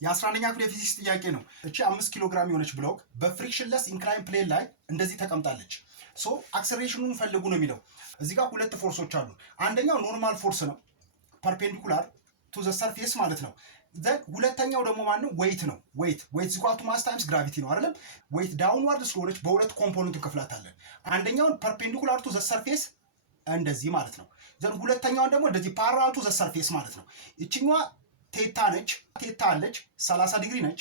የ11ኛ ክፍል የፊዚክስ ጥያቄ ነው። እቺ 5 ኪሎ ግራም የሆነች ብሎክ በፍሪክሽንለስ ኢንክላይን ፕሌን ላይ እንደዚህ ተቀምጣለች። ሶ አክሰለሬሽኑን ፈልጉ ነው የሚለው። እዚህ ጋር ሁለት ፎርሶች አሉ። አንደኛው ኖርማል ፎርስ ነው ፐርፔንዲኩላር ቱ ዘ ሰርፌስ ማለት ነው። ሁለተኛው ደግሞ ማነው? ዌይት ነው። ዌይት ዚኳቱ ማስ ታይምስ ግራቪቲ ነው አይደለም? ዌይት ዳውንዋርድ ስለሆነች በሁለት ኮምፖነንት እንከፍላታለን። አንደኛውን ፐርፔንዲኩላር ቱ ዘ ሰርፌስ እንደዚህ ማለት ነው። ሁለተኛውን ደግሞ እንደዚህ ፓራላል ቱ ዘ ሰርፌስ ማለት ነው። ይችኛዋ ቴታ ነች። ቴታ አለች 30 ዲግሪ ነች።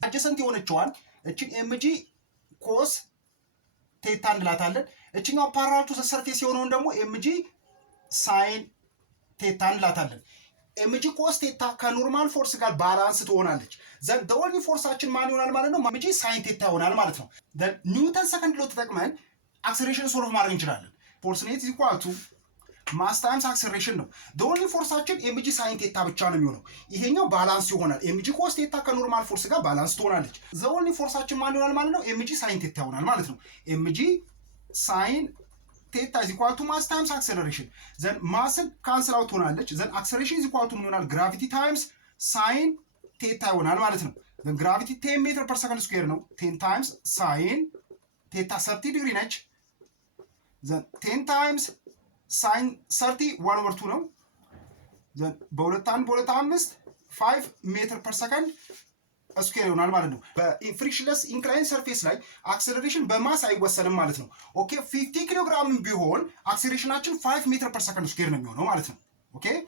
አጀሰንት የሆነችዋን እቺን ኤምጂ ኮስ ቴታ እንላታለን። እችኛው ፓራላል ቱ ዘ ሰርፌስ የሆነውን ደግሞ ኤምጂ ሳይን ቴታ እንላታለን። ኤምጂ ኮስ ቴታ ከኖርማል ፎርስ ጋር ባላንስ ትሆናለች። ዘን ዘ ኦንሊ ፎርሳችን ማን ይሆናል ማለት ነው? ኤምጂ ሳይን ቴታ ይሆናል ማለት ነው። ዘን ኒውተን ሰከንድ ሎ ተጠቅመን አክሰለሬሽን ሶልቭ ማድረግ እንችላለን። ፎርስ ኔት ኢዝ ኢኳል ቱ ማስ ታይምስ አክሰለሬሽን ነው። ዘ ኦንሊ ፎርሳችን ኤምጂ ሳይን ቴታ ብቻ ነው የሚሆነው። ይሄኛው ባላንስ ይሆናል። ኤምጂ ኮስ ቴታ ከኖርማል ፎርስ ጋር ባላንስ ትሆናለች። ዘ ኦንሊ ፎርሳችን ማን ይሆናል ማለት ነው? ኤምጂ ሳይን ቴታ ይሆናል ማለት ነው። ኤምጂ ሳይን ቴታ ኢዝ ኢኳል ቱ ማስ ታይምስ አክሰለሬሽን። ዘን ማስን ካንስል አውት ሆናለች። ዘን አክሰለሬሽን ኢዝ ኢኳል ቱ ምን ይሆናል? ግራቪቲ ታይምስ ሳይን ቴታ ይሆናል ማለት ነው። ዘን ግራቪቲ 10 ሜትር ፐር ሰከንድ ስኩዌር ነው። 10 ታይምስ ሳይን ቴታ 30 ዲግሪ ነች። ዘን 10 ታይምስ ሳይን 30 1/2 ነው። ዘን በ2 5 ሜትር ፐር ሰከንድ ስኩዌር ይሆናል ማለት ነው። በፍሪክሽንለስ ኢንክላይን ሰርፌስ ላይ አክሰለሬሽን በማስ አይወሰንም ማለት ነው። ኦኬ 50 ኪሎ ግራም ቢሆን አክሰለሬሽናችን 5 ሜትር ፐር ሰከንድ ስኩዌር ነው የሚሆነው ማለት ነው። ኦኬ